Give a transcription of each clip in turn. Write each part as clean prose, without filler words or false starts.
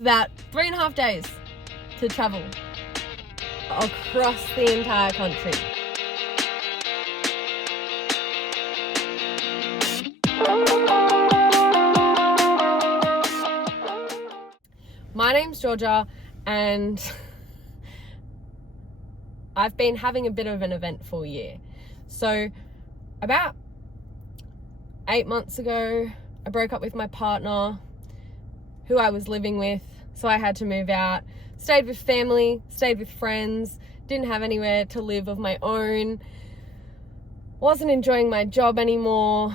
About 3.5 days to travel across the entire country. My name's Georgia, and I've been having a bit of an eventful year. So about 8 months ago, I broke up with my partner, who I was living with, so I had to move out. Stayed with family, stayed with friends, didn't have anywhere to live of my own, wasn't enjoying my job anymore.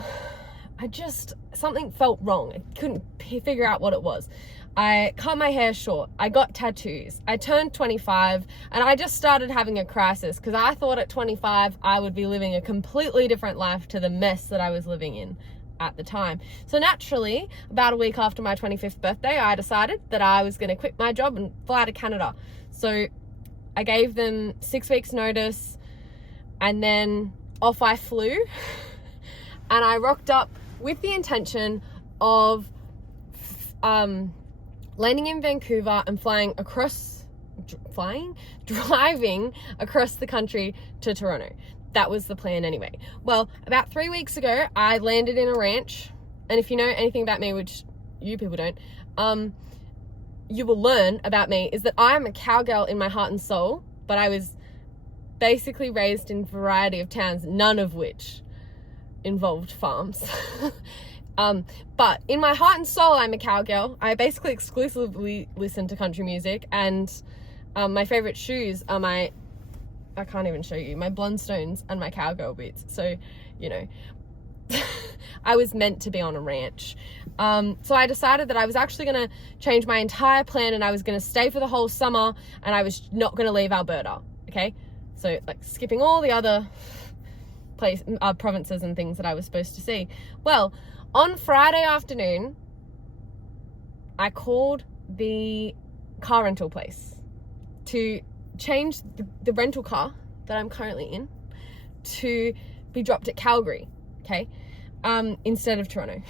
Something felt wrong. I couldn't figure out what it was. I cut my hair short, I got tattoos, I turned 25, and I just started having a crisis because I thought at 25 I would be living a completely different life to the mess that I was living in at the time. So naturally, about a week after my 25th birthday, I decided that I was going to quit my job and fly to Canada. So I gave them 6 weeks notice, and then off I flew, and I rocked up with the intention of landing in Vancouver and driving across the country to Toronto. That was the plan anyway. Well, about 3 weeks ago, I landed in a ranch. And if you know anything about me, which you people don't, you will learn about me, is that I am a cowgirl in my heart and soul, but I was basically raised in a variety of towns, none of which involved farms. But in my heart and soul, I'm a cowgirl. I basically exclusively listen to country music, and my favorite shoes are I can't even show you, my Blundstones and my cowgirl boots. So, you know, I was meant to be on a ranch. So I decided that I was actually going to change my entire plan, and I was going to stay for the whole summer, and I was not going to leave Alberta. Okay. So like skipping all the other provinces and things that I was supposed to see. Well, on Friday afternoon, I called the car rental place to change the rental car that I'm currently in to be dropped at Calgary, okay, instead of Toronto.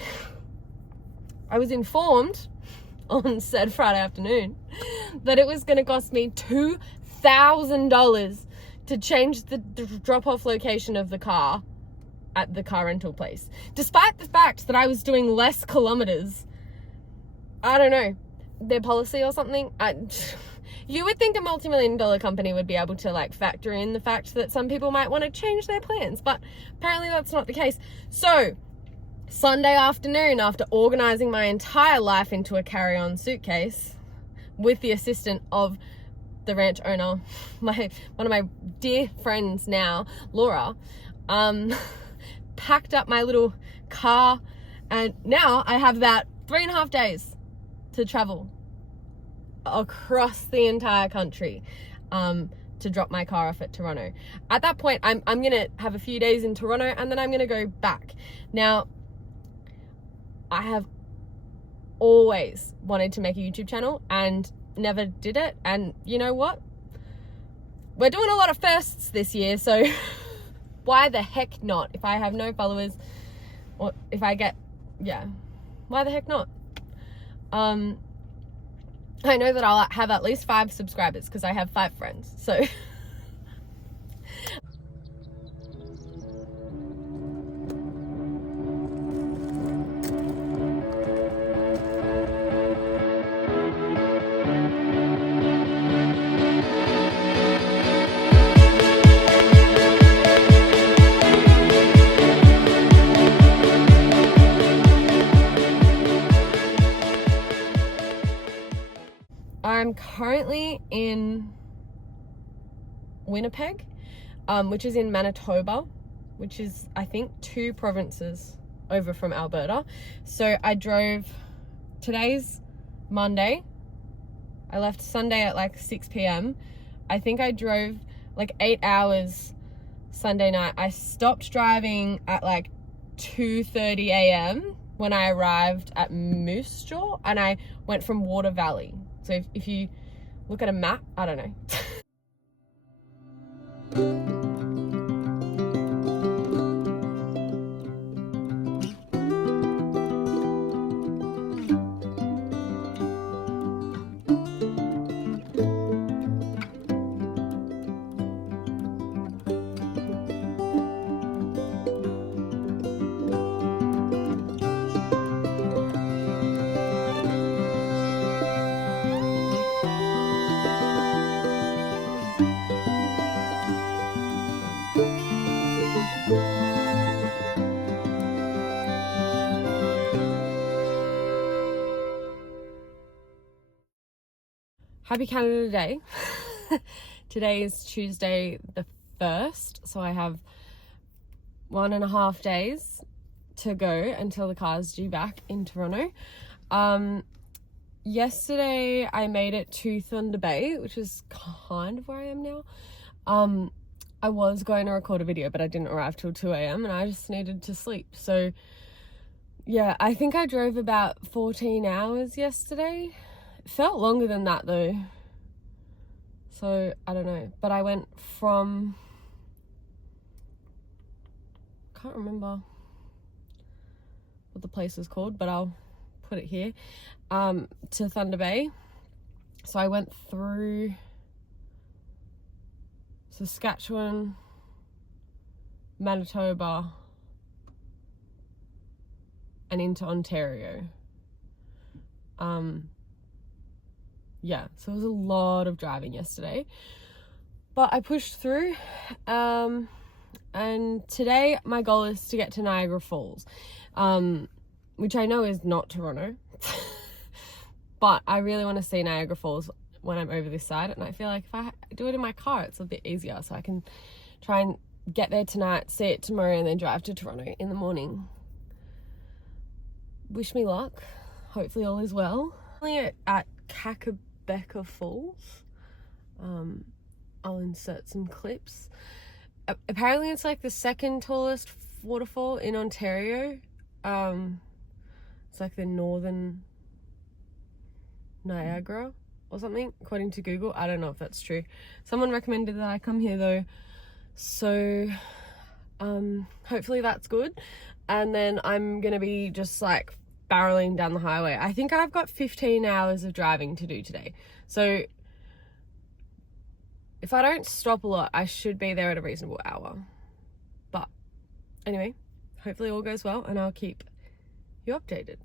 I was informed on said Friday afternoon that it was going to cost me $2,000 to change the drop-off location of the car at the car rental place, despite the fact that I was doing less kilometers. I don't know, their policy or something. You would think a multi-million-dollar company would be able to like factor in the fact that some people might want to change their plans, but apparently that's not the case. So Sunday afternoon, after organizing my entire life into a carry-on suitcase with the assistance of the ranch owner, one of my dear friends now, Laura, packed up my little car, and now I have about 3.5 days to travel across the entire country to drop my car off at Toronto. At that point, I'm gonna have a few days in Toronto, and then I'm gonna go back. Now, I have always wanted to make a YouTube channel and never did it, and you know what? We're doing a lot of firsts this year, so why the heck not? If I have no followers, or if I get, why the heck not? I know that I'll have at least 5 subscribers because I have 5 friends, so. I'm currently in Winnipeg, which is in Manitoba, which is, I think, 2 provinces over from Alberta. So I drove, today's Monday, I left Sunday at like 6 p.m. I think I drove like 8 hours Sunday night. I stopped driving at like 2:30 a.m. when I arrived at Moose Jaw, and I went from Water Valley. So if you look at a map, I don't know. Happy Canada Day. Today is Tuesday the 1st, so I have 1.5 days to go until the car's due back in Toronto. Yesterday I made it to Thunder Bay, which is kind of where I am now. I was going to record a video, but I didn't arrive till 2 a.m. and I just needed to sleep. So yeah, I think I drove about 14 hours yesterday. It felt longer than that though. So I don't know, but I went from, can't remember what the place is called, but I'll put it here, to Thunder Bay. So I went through Saskatchewan, Manitoba, and into Ontario. Yeah, so it was a lot of driving yesterday, but I pushed through. And today my goal is to get to Niagara Falls, which I know is not Toronto, but I really want to see Niagara Falls when I'm over this side, and I feel like if I do it in my car, it's a bit easier, so I can try and get there tonight, see it tomorrow, and then drive to Toronto in the morning. Wish me luck. Hopefully all is well. At Kakabeka Falls. I'll insert some clips. Apparently it's like the second tallest waterfall in Ontario. It's like the northern Niagara or something, according to Google. I don't know if that's true. Someone recommended that I come here though, so hopefully that's good. And then I'm gonna be just like barreling down the highway. I think I've got 15 hours of driving to do today, so if I don't stop a lot, I should be there at a reasonable hour. But anyway, hopefully all goes well, and I'll keep you updated.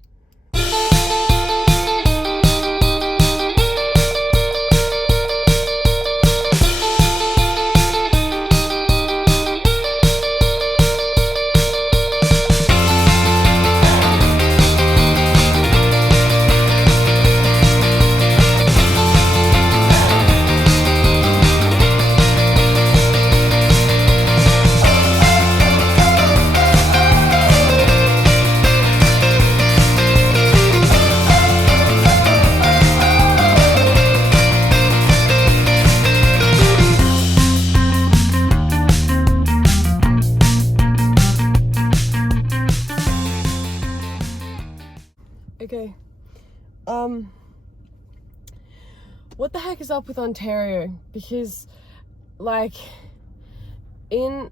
Okay, what the heck is up with Ontario? Because, like, sorry,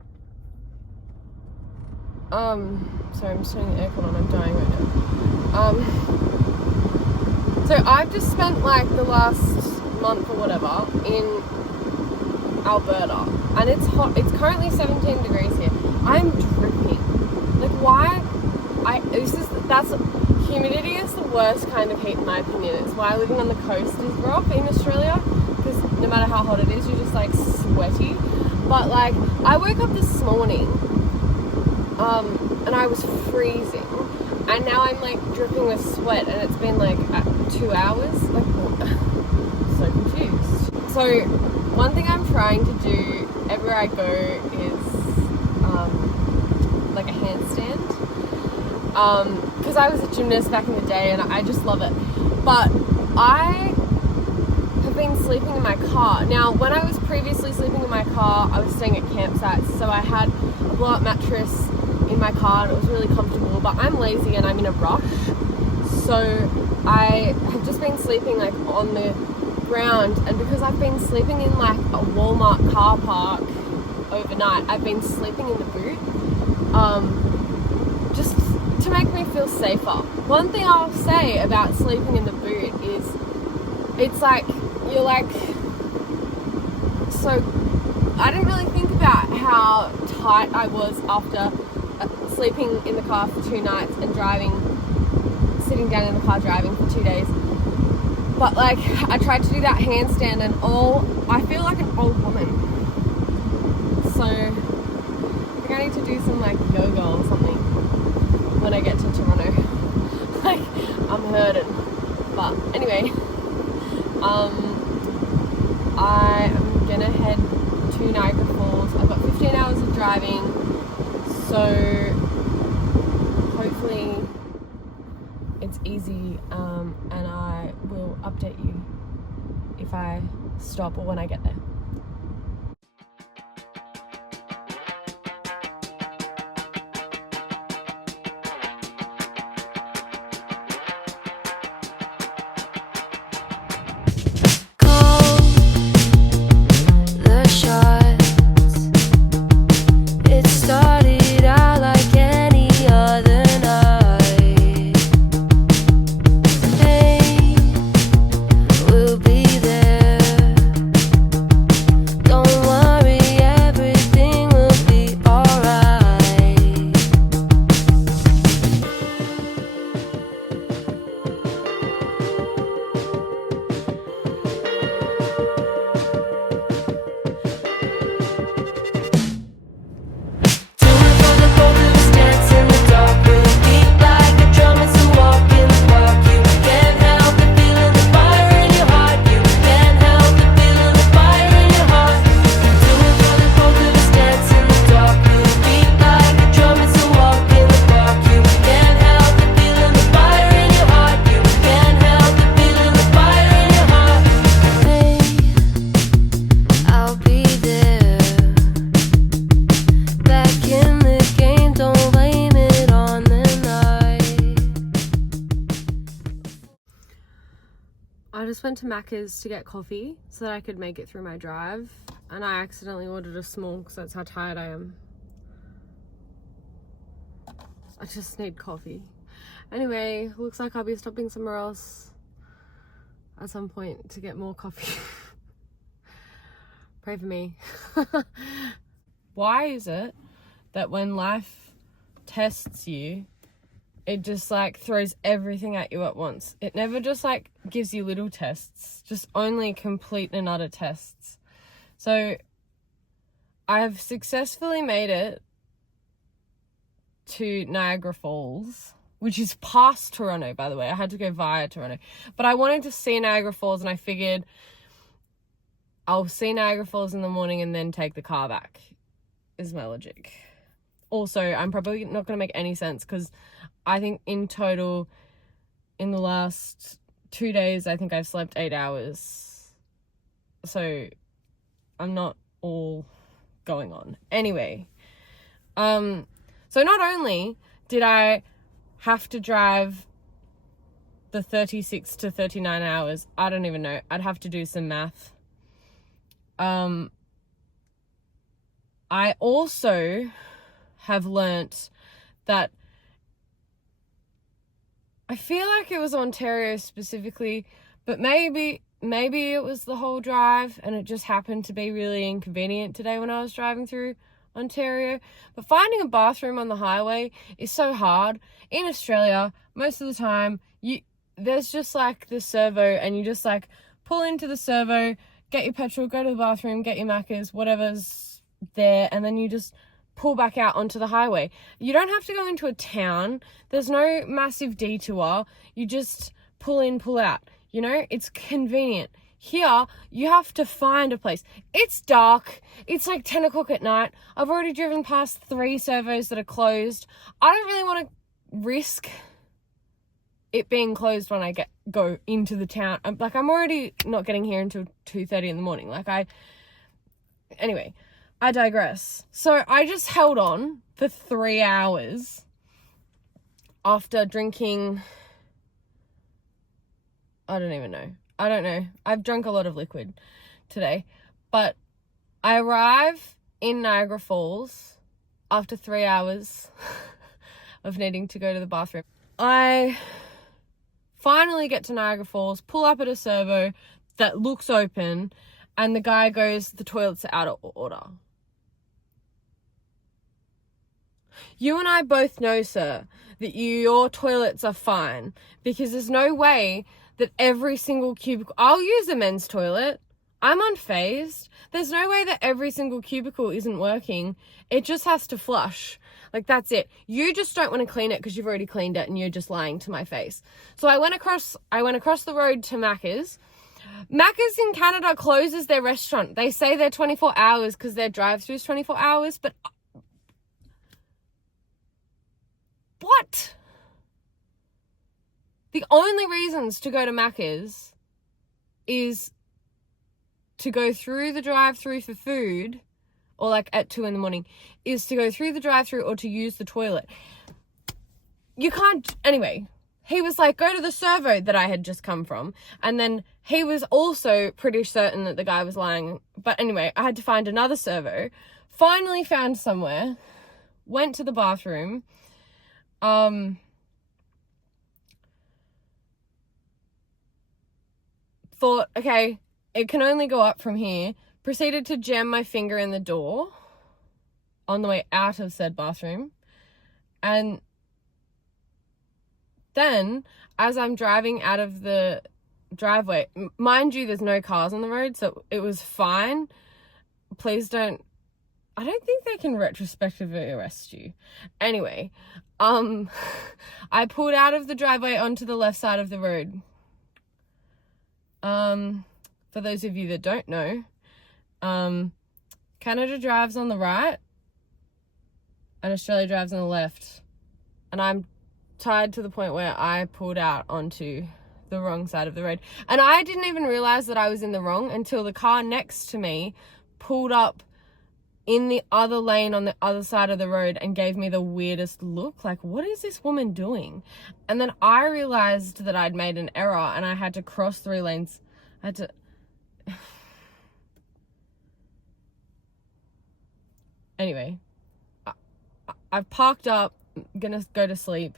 I'm just turning the aircon on, I'm dying right now. So I've just spent, like, the last month or whatever in Alberta, and it's hot. It's currently 17 degrees here. I'm dripping. Like, why? Humidity is the worst kind of heat in my opinion. It's why living on the coast is rough in Australia, because no matter how hot it is, you're just like sweaty. But like, I woke up this morning and I was freezing, and now I'm like dripping with sweat, and it's been like 2 hours. Like, so confused. So one thing I'm trying to do everywhere I go is like a handstand. Because I was a gymnast back in the day and I just love it. But I have been sleeping in my car. Now, when I was previously sleeping in my car, I was staying at campsites, so I had a blow-up mattress in my car and it was really comfortable, but I'm lazy and I'm in a rush. So I have just been sleeping like on the ground, and because I've been sleeping in like a Walmart car park overnight, I've been sleeping in the boot. Just to make me feel safer. One thing I'll say about sleeping in the boot is it's like you're like, so I didn't really think about how tight I was after sleeping in the car for 2 nights and sitting down in the car driving for 2 days. But like, I tried to do that handstand and I feel like an old woman. So I think I need to do some like yoga or something when I get to Toronto. Like, I'm hurting. But anyway, I am gonna head to Niagara Falls. I've got 15 hours of driving, so hopefully it's easy, and I will update you if I stop or when I get there. I just went to Macca's to get coffee so that I could make it through my drive, and I accidentally ordered a small because that's how tired I am. I just need coffee. Anyway, looks like I'll be stopping somewhere else at some point to get more coffee. Pray for me. Why is it that when life tests you, it just like throws everything at you at once? It never just like gives you little tests, just only complete and utter tests. So I've successfully made it to Niagara Falls, which is past Toronto, by the way. I had to go via Toronto, but I wanted to see Niagara Falls, and I figured I'll see Niagara Falls in the morning and then take the car back, is my logic. Also, I'm probably not going to make any sense because I think in total, in the last 2 days, I think I've slept 8 hours. So I'm not all going on. Anyway, so not only did I have to drive the 36 to 39 hours, I don't even know, I'd have to do some math. I also have learnt that I feel like it was Ontario specifically, but maybe it was the whole drive and it just happened to be really inconvenient today when I was driving through Ontario. But finding a bathroom on the highway is so hard. In Australia, most of the time, there's just like the servo, and you just like pull into the servo, get your petrol, go to the bathroom, get your Maccas, whatever's there, and then you just pull back out onto the highway. You don't have to go into a town. There's no massive detour. You just pull in, pull out. You know, it's convenient. Here, you have to find a place. It's dark. It's like 10 o'clock at night. I've already driven past 3 servos that are closed. I don't really want to risk it being closed when I go into the town. I'm already not getting here until 2:30 in the morning. Anyway, I digress. So I just held on for 3 hours after drinking, I don't know. I've drunk a lot of liquid today, but I arrive in Niagara Falls after 3 hours of needing to go to the bathroom. I finally get to Niagara Falls, pull up at a servo that looks open, and the guy goes, "The toilets are out of order." You and I both know, sir, that your toilets are fine, because there's no way that every single cubicle... I'll use a men's toilet. I'm unfazed. There's no way that every single cubicle isn't working. It just has to flush. That's it. You just don't want to clean it because you've already cleaned it and you're just lying to my face. So I went across the road to Macca's, Macca's in Canada closes their restaurant. They say they're 24 hours because their drive-thru is 24 hours, but what? The only reasons to go to Macca's is to go through the drive-thru for food, or like at 2 a.m, is to go through the drive-thru or to use the toilet. You can't, anyway. He was like, go to the servo that I had just come from. And then he was also pretty certain that the guy was lying. But anyway, I had to find another servo. Finally found somewhere. Went to the bathroom. Thought, okay, it can only go up from here. Proceeded to jam my finger in the door on the way out of said bathroom. And then, as I'm driving out of the driveway, mind you, there's no cars on the road, so it was fine. Please don't, I don't think they can retrospectively arrest you. Anyway, I pulled out of the driveway onto the left side of the road. For those of you that don't know, Canada drives on the right and Australia drives on the left. And I'm tired to the point where I pulled out onto the wrong side of the road. And I didn't even realize that I was in the wrong until the car next to me pulled up in the other lane on the other side of the road and gave me the weirdest look. Like, what is this woman doing? And then I realized that I'd made an error and I had to cross 3 lanes. I had to... Anyway, I've parked up, gonna go to sleep.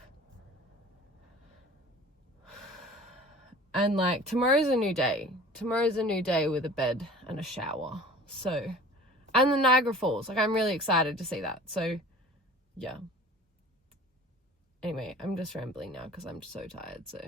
And like, tomorrow's a new day. Tomorrow's a new day with a bed and a shower. So, and the Niagara Falls. Like, I'm really excited to see that. So, yeah. Anyway, I'm just rambling now because I'm so tired. So.